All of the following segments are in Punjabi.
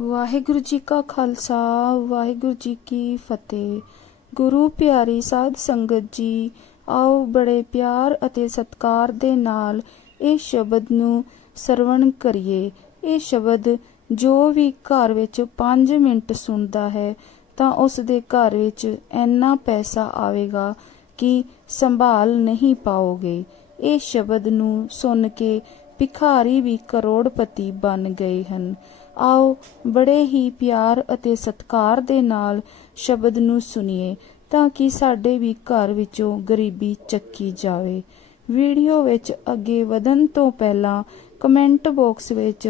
ਵਾਹਿਗੁਰੂ ਜੀ ਕਾ ਖਾਲਸਾ, ਵਾਹਿਗੁਰੂ ਜੀ ਕੀ ਫਤਿਹ। ਗੁਰੂ ਪਿਆਰੀ ਸਾਧ ਸੰਗਤ ਜੀ, ਆਓ ਬੜੇ ਪਿਆਰ ਅਤੇ ਸਤਕਾਰ ਦੇ ਨਾਲ ਇਹ ਸ਼ਬਦ ਨੂੰ ਸਰਵਣ ਕਰੀਏ। ਇਹ ਸ਼ਬਦ ਜੋ ਵੀ ਘਰ ਵਿੱਚ 5 ਮਿੰਟ ਸੁਣਦਾ ਹੈ, ਤਾਂ ਉਸ ਦੇ ਘਰ ਵਿੱਚ ਇੰਨਾ ਪੈਸਾ ਆਵੇਗਾ ਕਿ ਸੰਭਾਲ ਨਹੀਂ ਪਾਓਗੇ। ਇਹ ਸ਼ਬਦ ਨੂੰ ਸੁਣ ਕੇ ਭਿਖਾਰੀ ਵੀ ਕਰੋੜਪਤੀ ਬਣ ਗਏ ਹਨ। ਆਓ ਬੜੇ ਹੀ ਪਿਆਰ ਅਤੇ ਸਤਕਾਰ ਦੇ ਨਾਲ ਸ਼ਬਦ ਨੂੰ ਸੁਣੀਏ, ਤਾਂ ਕਿ ਸਾਡੇ ਵੀ ਘਰ ਵਿੱਚੋਂ ਗਰੀਬੀ ਚੱਕੀ ਜਾਵੇ। ਵੀਡੀਓ ਵਿੱਚ ਅੱਗੇ ਵਧਣ ਤੋਂ ਪਹਿਲਾਂ ਕਮੈਂਟ ਬਾਕਸ ਵਿੱਚ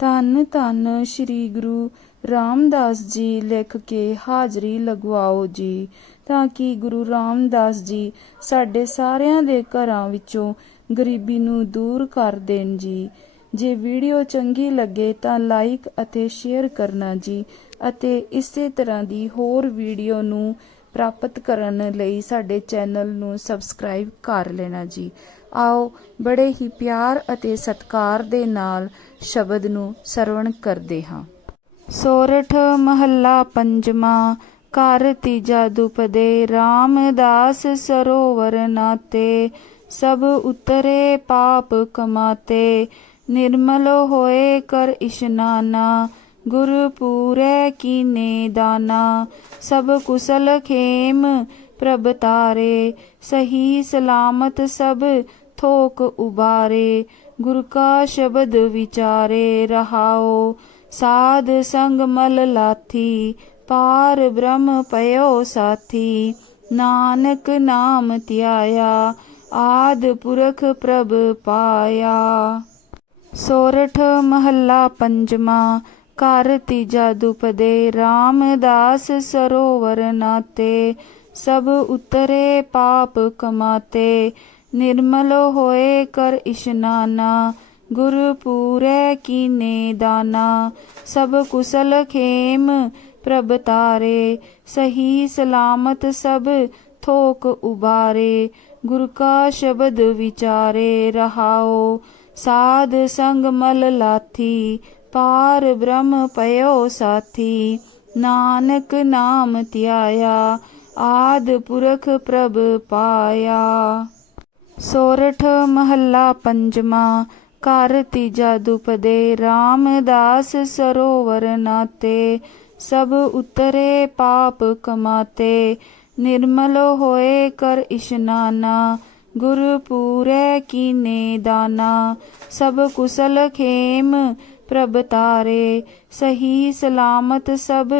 ਧੰਨ ਧੰਨ ਸ੍ਰੀ ਗੁਰੂ ਰਾਮਦਾਸ ਜੀ ਲਿਖ ਕੇ ਹਾਜ਼ਰੀ ਲਗਵਾਓ ਜੀ, ਤਾਂ ਕਿ ਗੁਰੂ ਰਾਮਦਾਸ ਜੀ ਸਾਡੇ ਸਾਰਿਆਂ ਦੇ ਘਰਾਂ ਵਿੱਚੋਂ ਗਰੀਬੀ ਨੂੰ ਦੂਰ ਕਰ ਦੇਣ ਜੀ। ਜੇ ਵੀਡੀਓ ਚੰਗੀ ਲੱਗੇ ਤਾਂ ਲਾਈਕ ਅਤੇ ਸ਼ੇਅਰ ਕਰਨਾ ਜੀ ਅਤੇ ਇਸੇ ਤਰ੍ਹਾਂ ਦੀ ਹੋਰ ਵੀਡੀਓ ਨੂੰ ਪ੍ਰਾਪਤ ਕਰਨ ਲਈ ਸਾਡੇ ਚੈਨਲ ਨੂੰ ਸਬਸਕ੍ਰਾਈਬ ਕਰ ਲੈਣਾ ਜੀ। ਆਓ ਬੜੇ ਹੀ ਪਿਆਰ ਅਤੇ ਸਤਕਾਰ ਦੇ ਨਾਲ ਸ਼ਬਦ ਨੂੰ ਸਰਵਣ ਕਰਦੇ ਹਾਂ। ਸੋਰਠ ਮਹੱਲਾ ਪੰਜਵਾਂ, ਘਰ ਤੀਜਾ ਦੁਪਦੇ, ਰਾਮਦਾਸ ਸਰੋਵਰ ਨਾਤੇ, ਸਭ ਉਤਰੇ ਪਾਪ ਕਮਾਤੇ ਨਿਰਮਲ ਹੋਏ ਕਰ ਇਸ਼ਨਾਨਾ, ਗੁਰ ਪੂਰੇ ਕੀਨੇ ਦਾਨਾ, ਸਭ ਕੁਸਲ ਖੇਮ ਪ੍ਰਭ ਤਾਰੇ, ਸਹੀ ਸਲਾਮਤ ਸਭ ਥੋਕ ਉਬਾਰੇ, ਗੁਰ ਕਾ ਸ਼ਬਦ ਵਿਚਾਰੇ ਰਹਾਓ, ਸਾਧ ਸੰਗ ਮਲ ਲਾਥੀ, ਪਾਰ ਬ੍ਰਹਮ ਪਇਓ ਸਾਥੀ, ਨਾਨਕ ਨਾਮ ਧਿਆਇਆ, ਆਦ ਪੁਰਖ ਪ੍ਰਭ ਪਾਇਆ। ਸੋਰਠ ਮਹੱਲਾ ਪੰਜਵਾਂ ਘਰ ਤੀਜਾ ਦੁਪਦੇ ਰਾਮਦਾਸ ਸਰੋਵਰ ਨਾਤੇ ਸਭ ਉਤਰੇ ਪਾਪ ਕਮਾਤੇ ਨਿਰਮਲ ਹੋਏ ਕਰ ਇਸ਼ਨਾਨਾ ਗੁਰ ਪੂਰੇ ਕੀਨੇ ਦਾਨਾ ਸਭ ਕੁਸਲ ਖੇਮ ਪ੍ਰਭ ਤਾਰੇ ਸਹੀ ਸਲਾਮਤ ਸਭ ਥੋਕ ਉਬਾਰੇ ਗੁਰ ਕਾ ਸ਼ਬਦ ਵਿਚਾਰੇ ਰਹਾਓ ਸਾਧ ਸੰਗ ਮਲ ਲਾਥੀ, ਪਾਰ ਬ੍ਰਹਮ ਪਇਓ ਸਾਥੀ। ਨਾਨਕ ਨਾਮ ਧਿਆਇਆ, ਆਦ ਪੁਰਖ ਪ੍ਰਭ ਪਾਇਆ। ਸੋਰਠ ਮਹੱਲਾ ਪੰਜਵਾਂ, ਘਰ ਤੀਜਾ ਦੁਪਦੇ, ਰਾਮਦਾਸ ਸਰੋਵਰ ਨਾਤੇ। ਸਭ ਉਤਰੇ ਪਾਪ ਕਮਾਤੇ, ਨਿਰਮਲ ਹੋਏ ਕਰ ਇਸ਼ਨਾਨਾ। ਗੁਰ ਪੂਰੇ ਕੀਨੇ ਦਾਨਾ, ਸਭ ਕੁਸਲ ਖੇਮ, ਪ੍ਰਭ ਤਾਰੇ, ਸਹੀ ਸਲਾਮਤ ਸਭ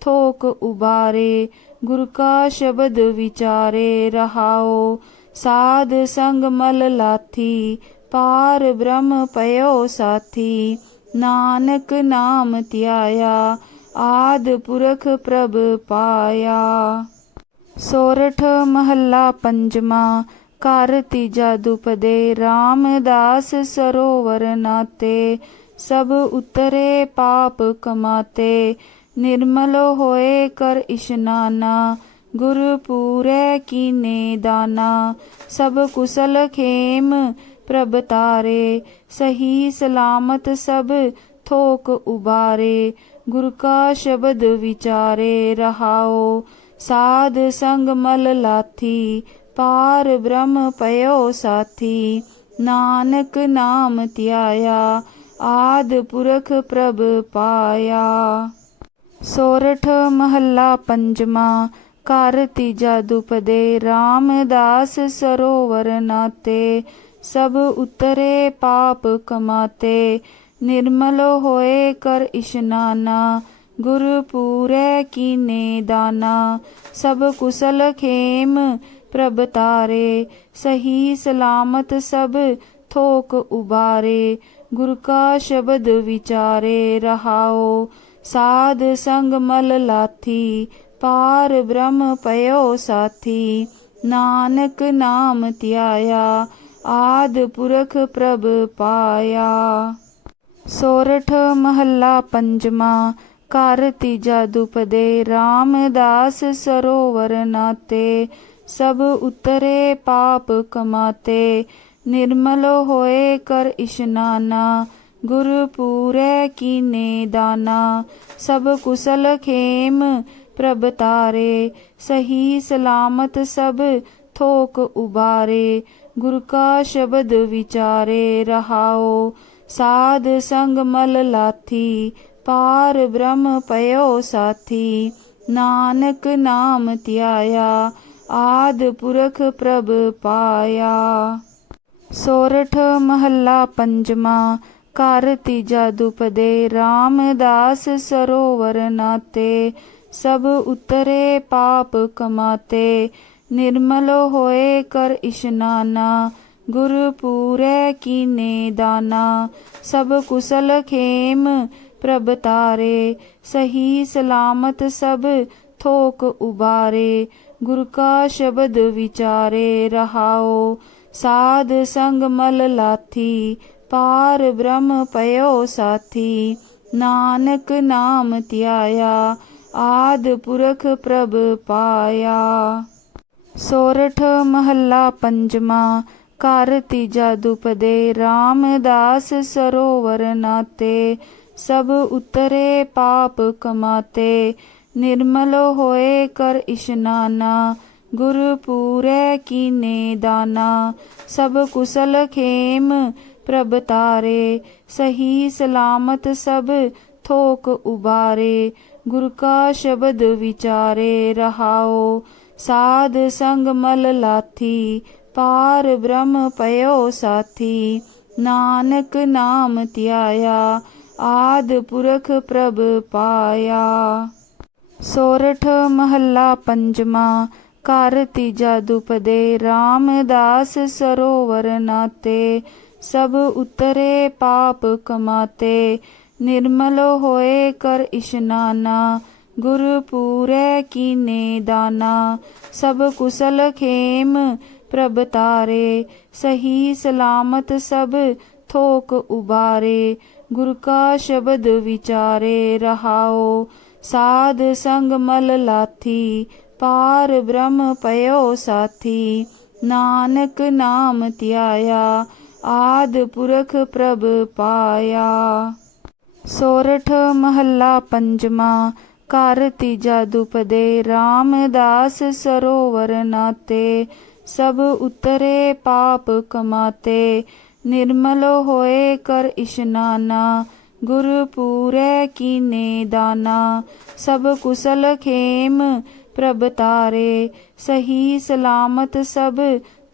ਥੋਕ ਉਬਾਰੇ, ਗੁਰ ਕਾ ਸ਼ਬਦ ਵਿਚਾਰੇ ਰਹਾਓ, ਸਾਧ ਸੰਗ ਮਲ ਲਾਥੀ, ਪਾਰ ਬ੍ਰਹਮ ਪਇਓ ਸਾਥੀ, ਨਾਨਕ ਨਾਮ ਧਿਆਇਆ, ਆਦ ਪੁਰਖ ਪ੍ਰਭ ਪਾਇਆ। ਸੋਰਠ ਮਹੱਲਾ ਪੰਜਵਾਂ ਘਰ ਤੀਜਾ ਦੁਪਦੇ ਰਾਮਦਾਸ ਸਰੋਵਰ ਨਾਤੇ ਸਭ ਉਤਰੇ ਪਾਪ ਕਮਾਤੇ ਨਿਰਮਲ ਹੋਏ ਕਰ ਇਸ਼ਨਾਨਾ ਗੁਰ ਪੂਰੇ ਕੀਨੇ ਦਾਨਾ ਸਭ ਕੁਸਲ ਖੇਮ ਪ੍ਰਭ ਤਾਰੇ ਸਹੀ ਸਲਾਮਤ ਸਭ ਥੋਕ ਉਬਾਰੇ ਗੁਰ ਕਾ ਸ਼ਬਦ ਵਿਚਾਰੇ ਰਹਾਓ ਸਾਧ ਸੰਗ ਮਲ ਲਾਥੀ ਪਾਰ ਬ੍ਰਹਮ ਪਇਓ ਸਾਥੀ, ਨਾਨਕ ਨਾਮ ਧਿਆਇਆ, ਆਦ ਪੁਰਖ ਪ੍ਰਭ ਪਾਇਆ। ਸੋਰਠ ਮਹੱਲਾ ਪੰਜਵਾਂ, ਘਰ ਤੀਜਾ ਦੁਪਦੇ, ਰਾਮਦਾਸ ਸਰੋਵਰ ਨਾਤੇ, ਸਭ ਉਤਰੇ ਪਾਪ ਕਮਾਤੇ, ਨਿਰਮਲ ਹੋਏ ਕਰ ਇਸ਼ਨਾਨਾ, ਗੁਰ ਪੂਰੇ ਕੀਨੇ ਦਾਨਾ, ਸਭ ਕੁਸਲ ਖੇਮ ਪ੍ਰਭ ਤਾਰੇ, ਸਹੀ ਸਲਾਮਤ ਸਭ ਥੋਕ ਉਬਾਰੇ, ਗੁਰ ਕਾ ਸ਼ਬਦ ਵਿਚਾਰੇ ਰਹਾਓ, ਸਾਧ ਸੰਗ ਮਲ ਲਾਥੀ, ਪਾਰ ਬ੍ਰਹਮ ਪਇਓ ਸਾਥੀ, ਨਾਨਕ ਨਾਮ ਧਿਆਇਆ, ਆਦ ਪੁਰਖ ਪ੍ਰਭ ਪਾਇਆ। ਸੋਰਠ ਮਹੱਲਾ ਪੰਜਵਾਂ, ਘਰ ਤੀਜਾ ਦੁਪਦੇ, ਰਾਮਦਾਸ ਸਰੋਵਰ ਨਾਤੇ ਸਭ ਉਤਰੇ ਪਾਪ ਕਮਾਤੇ ਨਿਰਮਲ ਹੋਏ ਕਰ ਇਸ਼ਨਾਨਾ ਗੁਰ ਪੂਰੈ ਕੀਨੇ ਦਾਨਾ ਸਭ ਕੁਸਲ ਖੇਮ ਪ੍ਰਭ ਤਾਰੇ ਸਹੀ ਸਲਾਮਤ ਸਭ ਥੋਕ ਉਬਾਰੇ ਗੁਰ ਕਾ ਸ਼ਬਦ ਵਿਚਾਰੇ ਰਹਾਓ ਸਾਧ ਸੰਗ ਮਲ ਲਾਥੀ ਪਾਰ ਬ੍ਰਹਮ ਪਇਓ ਸਾਥੀ ਨਾਨਕ ਨਾਮ ਧਿਆਇਆ ਆਦ ਪੁਰਖ ਪ੍ਰਭ ਪਾਇਆ। ਸੋਰਠ ਮਹੱਲਾ ਪੰਜਵਾ, ਘਰ ਤੀਜਾ ਦੁਪਦੇ, ਰਾਮਦਾਸ ਸਰੋਵਰ ਨਾਤੇ, ਸਭ ਉਤਰੇ ਪਾਪ ਕਮਾਤੇ, ਨਿਰਮਲ ਹੋਏ ਕਰ ਇਸ਼ਨਾਨਾ, ਗੁਰ ਪੂਰੈ ਕੀਨੇ ਦਾਨਾ, ਸਭ ਕੁਸਲ ਖੇਮ ਪ੍ਰਭ ਤਾਰੇ, ਸਹੀ ਸਲਾਮਤ ਸਭ ਥੋਕ ਉਬਾਰੇ ਗੁਰ ਕਾ ਸ਼ਬਦ ਵਿਚਾਰੇ ਰਹਾਓ, ਸਾਧ ਸੰਗ ਮਲ ਲਾਥੀ, ਪਾਰ ਬ੍ਰਹਮ ਪਇਓ ਸਾਥੀ। ਨਾਨਕ ਨਾਮ ਧਿਆਇਆ, ਆਦ ਪੁਰਖ ਪ੍ਰਭ ਪਾਇਆ। ਸੋਰਠ ਮਹੱਲਾ ਪੰਜਵਾ, ਘਰ ਤੀਜਾ ਦੁਪਦੇ, ਰਾਮਦਾਸ ਸਰੋਵਰ ਨਾਤੇ, ਸਭ ਉਤਰੇ ਪਾਪ ਕਮਾਤੇ। ਨਿਰਮਲ ਹੋਏ ਕਰ ਇਸ਼ਨਾਨਾ, ਗੁਰ ਪੂਰੈ ਕੀਨੇ ਦਾਨਾ, ਸਭ ਕੁਸਲ ਖੇਮ ਪ੍ਰਭ ਤਾਰੇ, ਸਹੀ ਸਲਾਮਤ ਸਭ ਥੋਕ ਉਬਾਰੇ, ਗੁਰ ਕਾ ਸ਼ਬਦ ਵਿਚਾਰੇ ਰਹਾਓ, ਸਾਧ ਸੰਗ ਮਲ ਲਾਥੀ, ਪਾਰ ਬ੍ਰਹਮ ਪਇਓ ਸਾਥੀ, ਨਾਨਕ ਨਾਮ ਧਿਆਇਆ, ਆਦ ਪੁਰਖ ਪ੍ਰਭ ਪਾਇਆ। ਸੋਰਠ ਮਹੱਲਾ ਪੰਜਵਾ, ਘਰ ਤੀਜਾ ਦੁਪਦੇ, ਰਾਮਦਾਸ ਸਰੋਵਰ ਨਾਤੇ, ਸਭ ਉਤਰੇ ਪਾਪ ਕਮਾਤੇ, ਨਿਰਮਲ ਹੋਏ ਕਰ ਇਸ਼ਨਾਨਾ, ਗੁਰ ਪੂਰੈ ਕੀਨੇ ਦਾਨਾ, ਸਭ ਕੁਸਲ ਖੇਮ ਪ੍ਰਭ ਤਾਰੇ, ਸਹੀ ਸਲਾਮਤ ਸਭ ਥੋਕ ਉਬਾਰੇ, ਗੁਰ ਕਾ ਸ਼ਬਦ ਵਿਚਾਰੇ ਰਹਾਓ ਸਾਧ ਸੰਗ ਮਲ ਲਾਥੀ, ਪਾਰ ਬ੍ਰਹਮ ਪਇਓ ਸਾਥੀ। ਨਾਨਕ ਨਾਮ ਧਿਆਇਆ, ਆਦ ਪੁਰਖ ਪ੍ਰਭ ਪਾਇਆ। ਸੋਰਠ ਮਹੱਲਾ ਪੰਜਵਾ, ਘਰ ਤੀਜਾ ਦੁਪਦੇ, ਰਾਮਦਾਸ ਸਰੋਵਰ ਨਾਤੇ। ਸਭ ਉਤਰੇ ਪਾਪ ਕਮਾਤੇ, ਨਿਰਮਲ ਹੋਏ ਕਰ ਇਸ਼ਨਾਨਾ। ਗੁਰ ਪੂਰੈ ਕੀਨੇ ਦਾਨਾ ਸਭ ਕੁਸਲ ਖੇਮ ਪ੍ਰਭ ਤਾਰੇ ਸਹੀ ਸਲਾਮਤ ਸਭ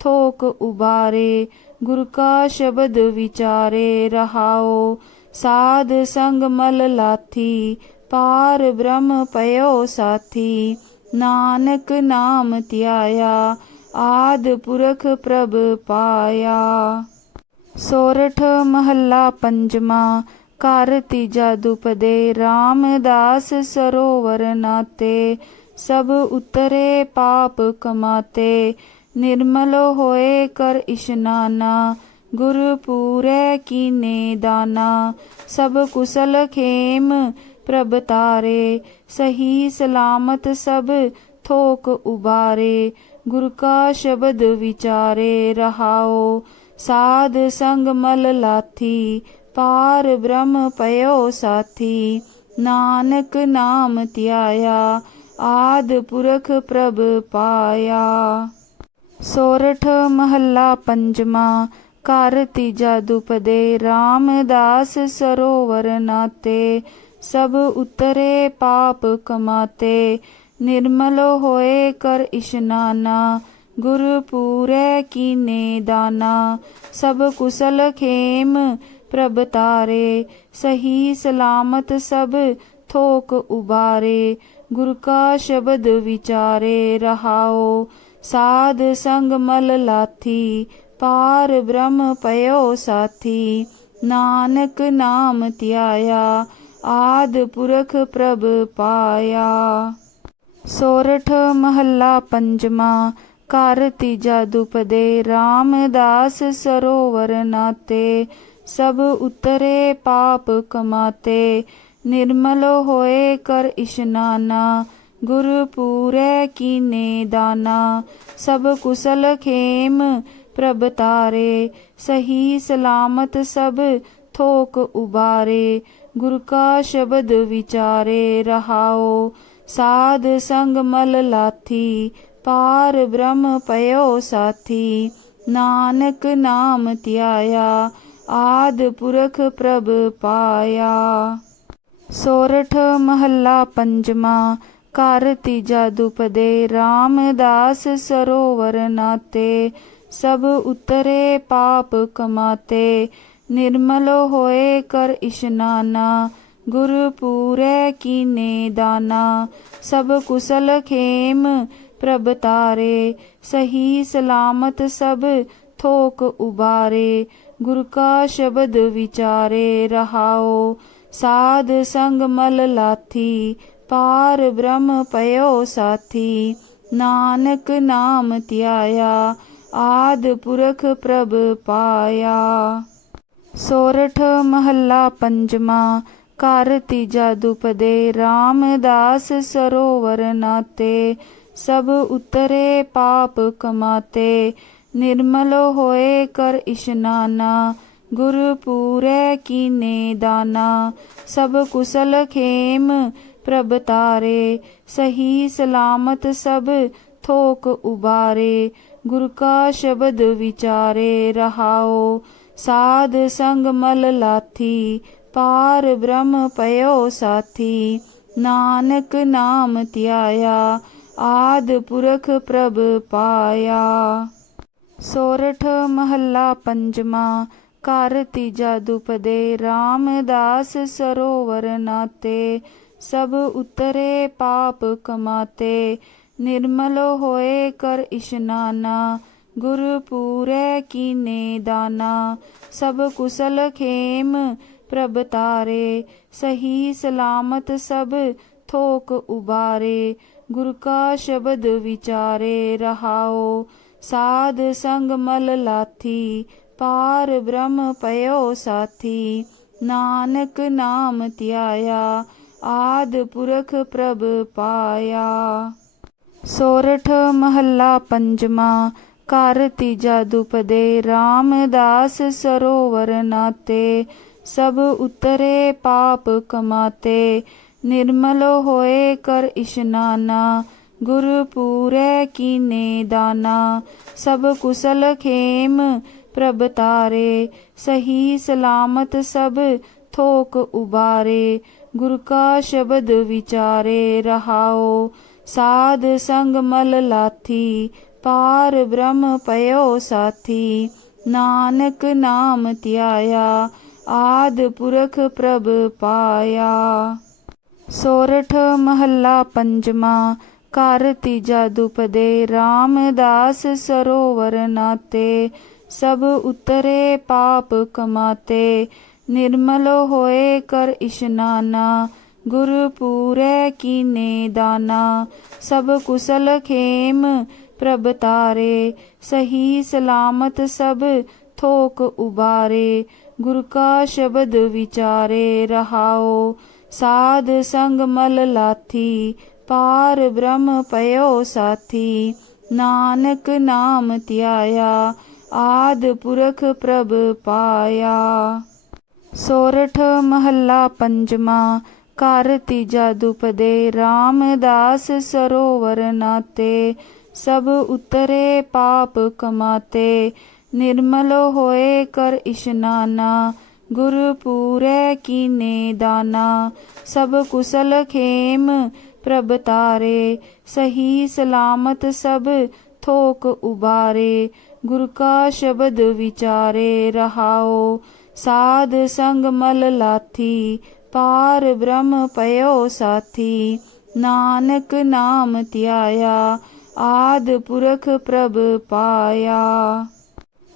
ਥੋਕ ਉਬਾਰੇ ਗੁਰ ਕਾ ਸ਼ਬਦ ਵਿਚਾਰੇ ਰਹਾਓ ਸਾਧ ਸੰਗ ਮਲ ਲਾਥੀ ਪਾਰ ਬ੍ਰਹਮ ਪਇਓ ਸਾਥੀ ਨਾਨਕ ਨਾਮ ਧਿਆਇਆ ਆਦ ਪੁਰਖ ਪ੍ਰਭ ਪਾਇਆ ਸੋਰਠ ਮਹੱਲਾ ਪੰਜਵਾ ਘਰ ਤੀਜਾ ਦੁਪਦੇ ਰਾਮਦਾਸ ਸਰੋਵਰ ਨਾਤੇ ਸਭ ਉਤਰੇ ਪਾਪ ਕਮਾਤੇ ਨਿਰਮਲ ਹੋਏ ਕਰ ਇਸ਼ਨਾਨਾ ਗੁਰ ਪੂਰੈ ਕੀਨੇ ਦਾਨਾ ਸਭ ਕੁਸਲ ਖੇਮ ਪ੍ਰਭ ਤਾਰੇ ਸਹੀ ਸਲਾਮਤ ਸਭ ਥੋਕ ਉਬਾਰੇ ਗੁਰ ਕਾ ਸ਼ਬਦ ਵਿਚਾਰੇ ਰਹਾਓ ਸਾਧ ਸੰਗ ਮਲ ਲਾਥੀ ਪਾਰ ਬ੍ਰਹਮ ਪਇਓ ਸਾਥੀ, ਨਾਨਕ ਨਾਮ ਧਿਆਇਆ, ਆਦ ਪੁਰਖ ਪ੍ਰਭ ਪਾਇਆ। ਸੋਰਠ ਮਹੱਲਾ ਪੰਜਵਾ, ਘਰ ਤੀਜਾ ਦੁਪਦੇ, ਰਾਮਦਾਸ ਸਰੋਵਰ ਨਾਤੇ, ਸਭ ਉਤਰੇ ਪਾਪ ਕਮਾਤੇ, ਨਿਰਮਲ ਹੋਏ ਕਰ ਇਸ਼ਨਾਨਾ, ਗੁਰ ਪੂਰੈ ਕੀਨੇ ਦਾਨਾ, ਸਭ ਕੁਸਲ ਖੇਮ ਪ੍ਰਭ ਤਾਰੇ, ਸਹੀ ਸਲਾਮਤ ਸਭ ਥੋਕ ਉਬਾਰੇ, ਗੁਰ ਕਾ ਸ਼ਬਦ ਵਿਚਾਰੇ ਰਹਾਓ, ਸਾਧ ਸੰਗ ਮਲ ਲਾਥੀ, ਪਾਰ ਬ੍ਰਹਮ ਪਇਓ ਸਾਥੀ, ਨਾਨਕ ਨਾਮ ਧਿਆਇਆ, ਆਦ ਪੁਰਖ ਪ੍ਰਭ ਪਾਇਆ। ਸੋਰਠ ਮਹੱਲਾ ਪੰਜਵਾ, ਘਰ ਤੀਜਾ ਦੁਪਦੇ, ਰਾਮਦਾਸ ਸਰੋਵਰ ਨਾਤੇ ਸਭ ਉਤਰੇ ਪਾਪ ਕਮਾਤੇ ਨਿਰਮਲ ਹੋਏ ਕਰ ਇਸ਼ਨਾਨਾ ਗੁਰ ਪੂਰੈ ਕੀਨੇ ਦਾਨਾ ਸਭ ਕੁਸਲ ਖੇਮ ਪ੍ਰਭ ਤਾਰੇ ਸਹੀ ਸਲਾਮਤ ਸਭ ਥੋਕ ਉਬਾਰੇ ਗੁਰ ਕਾ ਸ਼ਬਦ ਵਿਚਾਰੇ ਰਹਾਓ ਸਾਧ ਸੰਗ ਮਲ ਲਾਥੀ ਪਾਰ ਬ੍ਰਹਮ ਪਇਓ ਸਾਥੀ ਨਾਨਕ ਨਾਮ ਧਿਆਇਆ ਆਦ ਪੁਰਖ ਪ੍ਰਭ ਪਾਇਆ ਸੋਰਠ ਮਹੱਲਾ ਪੰਜਵਾਂ ਘਰ ਤੀਜਾ ਦੁਪਦੇ ਰਾਮਦਾਸ ਸਰੋਵਰ ਨਾਤੇ ਸਭ ਉਤਰੇ ਪਾਪ ਕਮਾਤੇ ਨਿਰਮਲ ਹੋਏ ਕਰ ਇਸ਼ਨਾਨਾ ਗੁਰ ਪੂਰੇ ਕੀਨੇ ਦਾਨਾ ਸਭ ਕੁਸਲ ਖੇਮ ਪ੍ਰਭ ਤਾਰੇ ਸਹੀ ਸਲਾਮਤ ਸਭ ਥੋਕ ਉਬਾਰੇ ਗੁਰ ਕਾ ਸ਼ਬਦ ਵਿਚਾਰੇ ਰਹਾਓ, ਸਾਧ ਸੰਗ ਮਲ ਲਾਥੀ, ਪਾਰ ਬ੍ਰਹਮ ਪਇਓ ਸਾਥੀ। ਨਾਨਕ ਨਾਮ ਧਿਆਇਆ, ਆਦ ਪੁਰਖ ਪ੍ਰਭ ਪਾਇਆ। ਸੋਰਠ ਮਹੱਲਾ ਪੰਜਵਾਂ, ਘਰ ਤੀਜਾ ਦੁਪਦੇ, ਰਾਮਦਾਸ ਸਰੋਵਰ ਨਾਤੇ, ਸਭ ਉਤਰੇ ਪਾਪ ਕਮਾਤੇ। ਨਿਰਮਲ ਹੋਏ ਕਰ ਇਸ਼ਨਾਨਾ, ਗੁਰ ਪੂਰੇ ਕੀਨੇ ਦਾਨਾ, ਸਭ ਕੁਸਲ ਖੇਮ ਪ੍ਰਭ ਤਾਰੇ, ਸਹੀ ਸਲਾਮਤ ਸਭ ਥੋਕ ਉਬਾਰੇ, ਗੁਰ ਕਾ ਸ਼ਬਦ ਵਿਚਾਰੇ ਰਹਾਓ, ਸਾਧ ਸੰਗ ਮਲ ਲਾਥੀ, ਪਾਰ ਬ੍ਰਹਮ ਪਇਓ ਸਾਥੀ, ਨਾਨਕ ਨਾਮ ਧਿਆਇਆ, ਆਦ ਪੁਰਖ ਪ੍ਰਭ ਪਾਇਆ। ਸੋਰਠ ਮਹੱਲਾ ਪੰਜਵਾਂ ਘਰ ਤੀਜਾ ਦੁਪਦੇ ਰਾਮਦਾਸ ਸਰੋਵਰ ਨਾਤੇ ਸਭ ਉਤਰੇ ਪਾਪ ਕਮਾਤੇ ਨਿਰਮਲ ਹੋਏ ਕਰ ਇਸ਼ਨਾਨਾ ਗੁਰ ਪੂਰੇ ਕੀਨੇ ਦਾਨਾ ਸਭ ਕੁਸਲ ਖੇਮ ਪ੍ਰਭ ਤਾਰੇ ਸਹੀ ਸਲਾਮਤ ਸਭ ਥੋਕ ਉਬਾਰੇ ਗੁਰ ਕਾ ਸ਼ਬਦ ਵਿਚਾਰੇ ਰਹਾਓ ਸਾਧ ਸੰਗ ਮਲ ਲਾਥੀ, ਪਾਰ ਬ੍ਰਹਮ ਪਇਓ ਸਾਥੀ। ਨਾਨਕ ਨਾਮ ਧਿਆਇਆ, ਆਦ ਪੁਰਖ ਪ੍ਰਭ ਪਾਇਆ। ਸੋਰਠ ਮਹੱਲਾ ਪੰਜਵਾਂ, ਘਰ ਤੀਜਾ ਦੁਪਦੇ, ਰਾਮਦਾਸ ਸਰੋਵਰ ਨਾਤੇ। ਸਭ ਉਤਰੇ ਪਾਪ ਕਮਾਤੇ, ਨਿਰਮਲ ਹੋਏ ਕਰ ਇਸ਼ਨਾਨਾ। ਗੁਰ ਪੂਰੇ ਕੀਨੇ ਦਾਨਾ, ਸਭ ਕੁਸਲ ਖੇਮ, ਪ੍ਰਭ ਤਾਰੇ, ਸਹੀ ਸਲਾਮਤ ਸਭ ਥੋਕ ਉਬਾਰੇ, ਗੁਰ ਕਾ ਸ਼ਬਦ ਵਿਚਾਰੇ ਰਹਾਓ, ਸਾਧ ਸੰਗ ਮਲ ਲਾਥੀ, ਪਾਰ ਬ੍ਰਹਮ ਪਇਓ ਸਾਥੀ, ਨਾਨਕ ਨਾਮ ਧਿਆਇਆ, ਆਦ ਪੁਰਖ ਪ੍ਰਭ ਪਾਇਆ। ਸੋਰਠ ਮਹੱਲਾ ਪੰਜਵਾਂ ਘਰ ਤੀਜਾ ਦੁਪਦੇ ਰਾਮਦਾਸ ਸਰੋਵਰ ਨਾਤੇ ਸਭ ਉਤਰੇ ਪਾਪ ਕਮਾਤੇ ਨਿਰਮਲ ਹੋਏ ਕਰ ਇਸ਼ਨਾਨਾ ਗੁਰ ਪੂਰੇ ਕੀਨੇ ਦਾਨਾ ਸਭ ਕੁਸਲ ਖੇਮ ਪ੍ਰਭ ਤਾਰੇ ਸਹੀ ਸਲਾਮਤ ਸਭ ਥੋਕ ਉਬਾਰੇ ਗੁਰ ਕਾ ਸ਼ਬਦ ਵਿਚਾਰੇ ਰਹਾਓ ਸਾਧ ਸੰਗ ਮਲ ਲਾਥੀ ਪਾਰ ਬ੍ਰਹਮ ਪਇਓ ਸਾਥੀ, ਨਾਨਕ ਨਾਮ ਧਿਆਇਆ, ਆਦ ਪੁਰਖ ਪ੍ਰਭ ਪਾਇਆ। ਸੋਰਠ ਮਹੱਲਾ ਪੰਜਵਾਂ, ਘਰ ਤੀਜਾ ਦੁਪਦੇ, ਰਾਮਦਾਸ ਸਰੋਵਰ ਨਾਤੇ, ਸਭ ਉਤਰੇ ਪਾਪ ਕਮਾਤੇ, ਨਿਰਮਲ ਹੋਏ ਕਰ ਇਸ਼ਨਾਨਾ, ਗੁਰ ਪੂਰੇ ਕੀਨੇ ਦਾਨਾ, ਸਭ ਕੁਸਲ ਖੇਮ ਪ੍ਰਭ ਤਾਰੇ, ਸਹੀ ਸਲਾਮਤ ਸਭ ਥੋਕ ਉਬਾਰੇ, ਗੁਰ ਕਾ ਸ਼ਬਦ ਵਿਚਾਰੇ ਰਹਾਓ, ਸਾਧ ਸੰਗ ਮਲ ਲਾਥੀ, ਪਾਰ ਬ੍ਰਹਮ ਪਇਓ ਸਾਥੀ, ਨਾਨਕ ਨਾਮ ਧਿਆਇਆ, ਆਦ ਪੁਰਖ ਪ੍ਰਭ ਪਾਇਆ।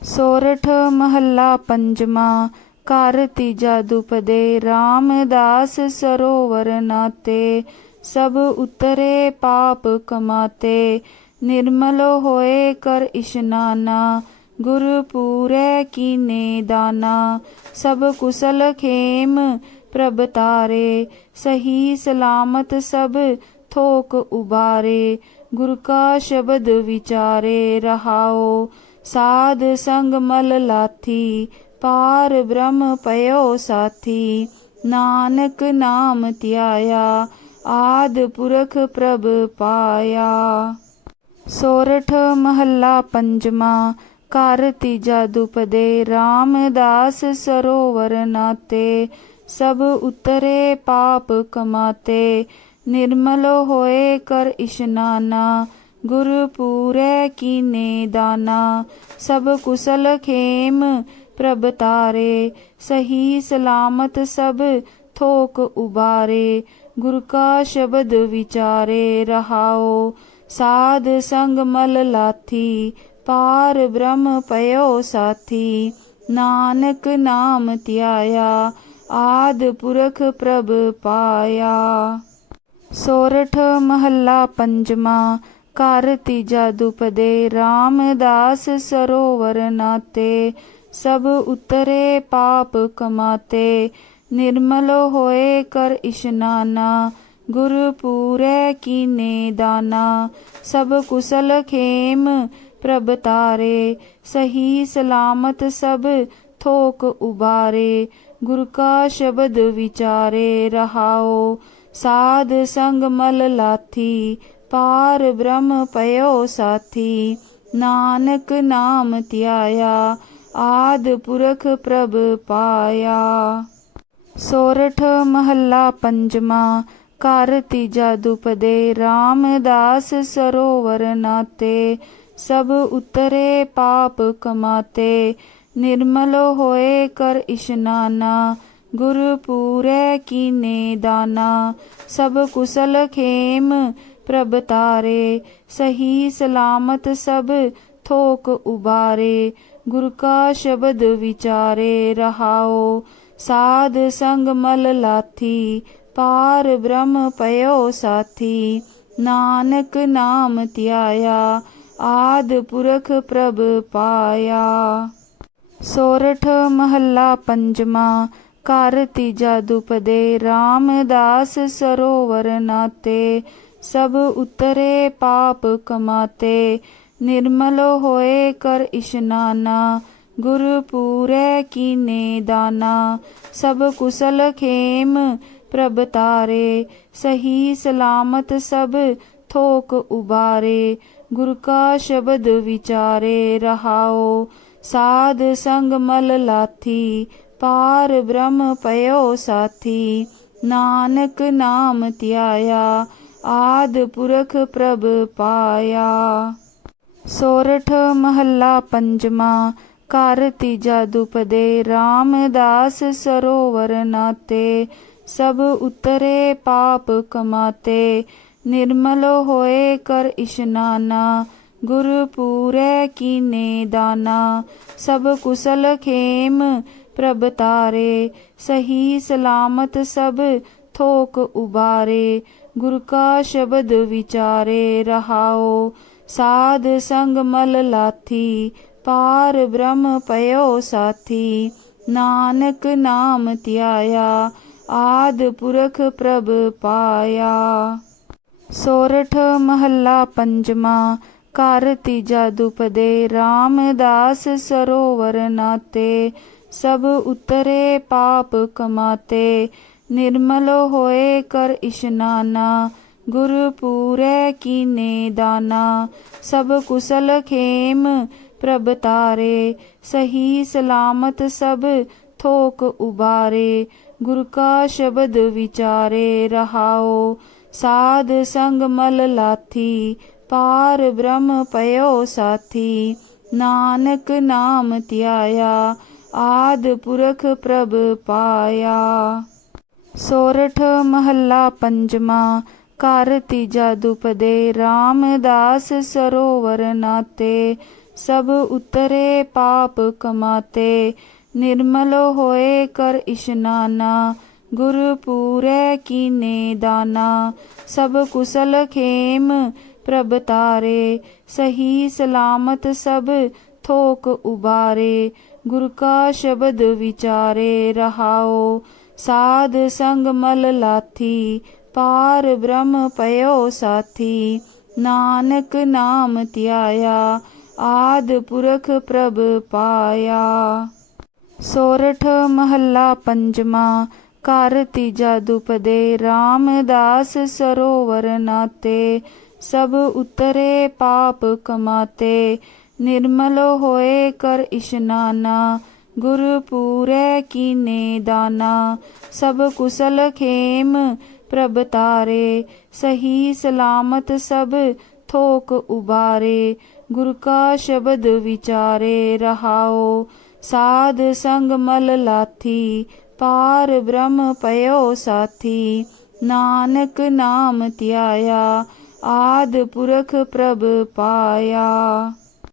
ਸੋਰਠ ਮਹੱਲਾ ਪੰਜਵਾਂ, ਘਰ ਤੀਜਾ ਦੁਪਦੇ, ਰਾਮਦਾਸ ਸਰੋਵਰ ਨਾਤੇ ਸਭ ਉਤਰੇ ਪਾਪ ਕਮਾਤੇ ਨਿਰਮਲ ਹੋਏ ਕਰ ਇਸ਼ਨਾਨਾ ਗੁਰ ਪੂਰੇ ਕੀਨੇ ਦਾਨਾ ਸਭ ਕੁਸਲ ਖੇਮ ਪ੍ਰਭ ਤਾਰੇ ਸਹੀ ਸਲਾਮਤ ਸਭ ਥੋਕ ਉਬਾਰੇ ਗੁਰ ਕਾ ਸ਼ਬਦ ਵਿਚਾਰੇ ਰਹਾਓ ਸਾਧ ਸੰਗ ਮਲ ਲਾਥੀ ਪਾਰ ਬ੍ਰਹਮ ਪਇਓ ਸਾਥੀ ਨਾਨਕ ਨਾਮ ਧਿਆਇਆ ਆਦ ਪੁਰਖ ਪ੍ਰਭ ਪਾਇਆ ਸੋਰਠ ਮਹੱਲਾ ਪੰਜਵਾਂ ਘਰ ਤੀਜਾ ਦੁਪਦੇ ਰਾਮਦਾਸ ਸਰੋਵਰ ਨਾਤੇ ਸਭ ਉਤਰੇ ਪਾਪ ਕਮਾਤੇ ਨਿਰਮਲ ਹੋਏ ਕਰ ਇਸ਼ਨਾਨਾ ਗੁਰ ਪੂਰੇ ਕੀਨੇ ਦਾਨਾ ਸਭ ਕੁਸਲ ਖੇਮ ਪ੍ਰਭ ਤਾਰੇ ਸਹੀ ਸਲਾਮਤ ਸਭ ਥੋਕ ਉਬਾਰੇ ਗੁਰ ਕਾ ਸ਼ਬਦ ਵਿਚਾਰੇ ਰਹਾਓ, ਸਾਧ ਸੰਗ ਮਲ ਲਾਥੀ, ਪਾਰ ਬ੍ਰਹਮ ਪਇਓ ਸਾਥੀ। ਨਾਨਕ ਨਾਮ ਧਿਆਇਆ, ਆਦ ਪੁਰਖ ਪ੍ਰਭ ਪਾਇਆ। ਸੋਰਠ ਮਹੱਲਾ ਪੰਜਵਾਂ, ਘਰ ਤੀਜਾ ਦੁਪਦੇ, ਰਾਮਦਾਸ ਸਰੋਵਰ ਨਾਤੇ, ਸਭ ਉਤਰੇ ਪਾਪ ਕਮਾਤੇ। ਨਿਰਮਲ ਹੋਏ ਕਰ ਇਸ਼ਨਾਨਾ, ਗੁਰ ਪੂਰੇ ਕੀਨੇ ਦਾਨਾ, ਸਭ ਕੁਸਲ ਖੇਮ ਪ੍ਰਭ ਤਾਰੇ, ਸਹੀ ਸਲਾਮਤ ਸਭ ਥੋਕ ਉਬਾਰੇ, ਗੁਰ ਕਾ ਸ਼ਬਦ ਵਿਚਾਰੇ ਰਹਾਓ, ਸਾਧ ਸੰਗ ਮਲ ਲਾਥੀ, ਪਾਰ ਬ੍ਰਹਮ ਪਇਓ ਸਾਥੀ, ਨਾਨਕ ਨਾਮ ਧਿਆਇਆ, ਆਦ ਪੁਰਖ ਪ੍ਰਭ ਪਾਇਆ। ਸੋਰਠ ਮਹੱਲਾ ਪੰਜਵਾਂ ਘਰ ਤੀਜਾ ਦੁਪਦੇ ਰਾਮਦਾਸ ਸਰੋਵਰ ਨਾਤੇ ਸਭ ਉਤਰੇ ਪਾਪ ਕਮਾਤੇ ਨਿਰਮਲ ਹੋਏ ਕਰ ਇਸ਼ਨਾਨਾ ਗੁਰ ਪੂਰੇ ਕੀਨੇ ਦਾਨਾ ਸਭ ਕੁਸਲ ਖੇਮ ਪ੍ਰਭ ਤਾਰੇ ਸਹੀ ਸਲਾਮਤ ਸਭ ਥੋਕ ਉਬਾਰੇ ਗੁਰ ਕਾ ਸ਼ਬਦ ਵਿਚਾਰੇ ਰਹਾਓ ਸਾਧ ਸੰਗ ਮਲ ਲਾਥੀ, ਪਾਰ ਬ੍ਰਹਮ ਪਇਓ ਸਾਥੀ। ਨਾਨਕ ਨਾਮ ਧਿਆਇਆ, ਆਦ ਪੁਰਖ ਪ੍ਰਭ ਪਾਇਆ। ਸੋਰਠ ਮਹੱਲਾ ਪੰਜਵਾਂ, ਘਰ ਤੀਜਾ ਦੁਪਦੇ, ਰਾਮਦਾਸ ਸਰੋਵਰ ਨਾਤੇ। ਸਭ ਉਤਰੇ ਪਾਪ ਕਮਾਤੇ, ਨਿਰਮਲ ਹੋਏ ਕਰ ਇਸ਼ਨਾਨਾ। ਗੁਰ ਪੂਰੇ ਕੀਨੇ ਦਾਨਾ, ਸਭ ਕੁਸਲ ਖੇਮ ਪ੍ਰਭ ਤਾਰੇ, ਸਹੀ ਸਲਾਮਤ ਸਭ ਥੋਕ ਉਬਾਰੇ, ਗੁਰ ਕਾ ਸ਼ਬਦ ਵਿਚਾਰੇ ਰਹਾਓ, ਸਾਧ ਸੰਗ ਮਲ ਲਾਥੀ, ਪਾਰ ਬ੍ਰਹਮ ਪਇਓ ਸਾਥੀ, ਨਾਨਕ ਨਾਮ ਧਿਆਇਆ, ਆਦ ਪੁਰਖ ਪ੍ਰਭ ਪਾਇਆ। ਸੋਰਠ ਮਹੱਲਾ ਪੰਜਵਾਂ ਘਰ ਤੀਜਾ ਦੁਪਦੇ ਰਾਮਦਾਸ ਸਰੋਵਰ ਨਾਤੇ ਸਭ ਉਤਰੇ ਪਾਪ ਕਮਾਤੇ ਨਿਰਮਲ ਹੋਏ ਕਰ ਇਸ਼ਨਾਨਾ ਗੁਰ ਪੂਰੇ ਕੀਨੇ ਦਾਨਾ ਸਭ ਕੁਸਲ ਖੇਮ ਪ੍ਰਭ ਤਾਰੇ ਸਹੀ ਸਲਾਮਤ ਸਭ ਥੋਕ ਉਬਾਰੇ ਗੁਰ ਕਾ ਸ਼ਬਦ ਵਿਚਾਰੇ ਰਹਾਓ ਸਾਧ ਸੰਗ ਮਲ ਲਾਥੀ ਪਾਰ ਬ੍ਰਹਮ ਪਇਓ ਸਾਥੀ, ਨਾਨਕ ਨਾਮ ਧਿਆਇਆ, ਆਦ ਪੁਰਖ ਪ੍ਰਭ ਪਾਇਆ। ਸੋਰਠ ਮਹੱਲਾ ਪੰਜਵਾਂ, ਘਰ ਤੀਜਾ ਦੁਪਦੇ, ਰਾਮਦਾਸ ਸਰੋਵਰ ਨਾਤੇ, ਸਭ ਉਤਰੇ ਪਾਪ ਕਮਾਤੇ, ਨਿਰਮਲ ਹੋਏ ਕਰ ਇਸ਼ਨਾਨਾ, ਗੁਰ ਪੂਰੇ ਕੀਨੇ ਦਾਨਾ, ਸਭ ਕੁਸਲ ਖੇਮ ਪ੍ਰਭ ਤਾਰੇ, ਸਹੀ ਸਲਾਮਤ ਸਭ ਥੋਕ ਉਬਾਰੇ, ਗੁਰ ਕਾ ਸ਼ਬਦ ਵਿਚਾਰੇ ਰਹਾਓ, ਸਾਧ ਸੰਗ ਮਲ ਲਾਥੀ, ਪਾਰ ਬ੍ਰਹਮ ਪਇਓ ਸਾਥੀ, ਨਾਨਕ ਨਾਮ ਧਿਆਇਆ, ਆਦ ਪੁਰਖ ਪ੍ਰਭ ਪਾਇਆ। ਸੋਰਠ ਮਹੱਲਾ ਪੰਜਵਾਂ, ਘਰ ਤੀਜਾ ਦੁਪਦੇ, ਰਾਮਦਾਸ ਸਰੋਵਰ ਨਾਤੇ ਸਭ ਉਤਰੇ ਪਾਪ ਕਮਾਤੇ ਨਿਰਮਲ ਹੋਏ ਕਰ ਇਸ਼ਨਾਨਾ ਗੁਰ ਪੂਰੇ ਕੀਨੇ ਦਾਨਾ ਸਭ ਕੁਸਲ ਖੇਮ ਪ੍ਰਭ ਤਾਰੇ ਸਹੀ ਸਲਾਮਤ ਸਭ ਥੋਕ ਉਬਾਰੇ ਗੁਰ ਕਾ ਸ਼ਬਦ ਵਿਚਾਰੇ ਰਹਾਓ ਸਾਧ ਸੰਗ ਮਲ ਲਾਥੀ ਪਾਰ ਬ੍ਰਹਮ ਪਇਓ ਸਾਥੀ ਨਾਨਕ ਨਾਮ ਧਿਆਇਆ ਆਦ ਪੁਰਖ ਪ੍ਰਭ ਪਾਇਆ ਸੋਰਠ ਮਹੱਲਾ ਪੰਜਵਾਂ ਘਰ ਤੀਜਾ ਦੁਪਦੇ ਰਾਮਦਾਸ ਸਰੋਵਰ ਨਾਤੇ ਸਭ ਉਤਰੇ ਪਾਪ ਕਮਾਤੇ ਨਿਰਮਲ ਹੋਏ ਕਰ ਇਸ਼ਨਾਨਾ ਗੁਰ ਪੂਰੇ ਕੀਨੇ ਦਾਨਾ ਸਭ ਕੁਸਲ ਖੇਮ ਪ੍ਰਭ ਤਾਰੇ ਸਹੀ ਸਲਾਮਤ ਸਭ ਥੋਕ ਉਬਾਰੇ गुरुका शब्द विचारे रहाओ। साध संग मल लाथी पार ब्रह्म पयो साथी। नानक नाम त्याया आद पुरख प्रभ पाया।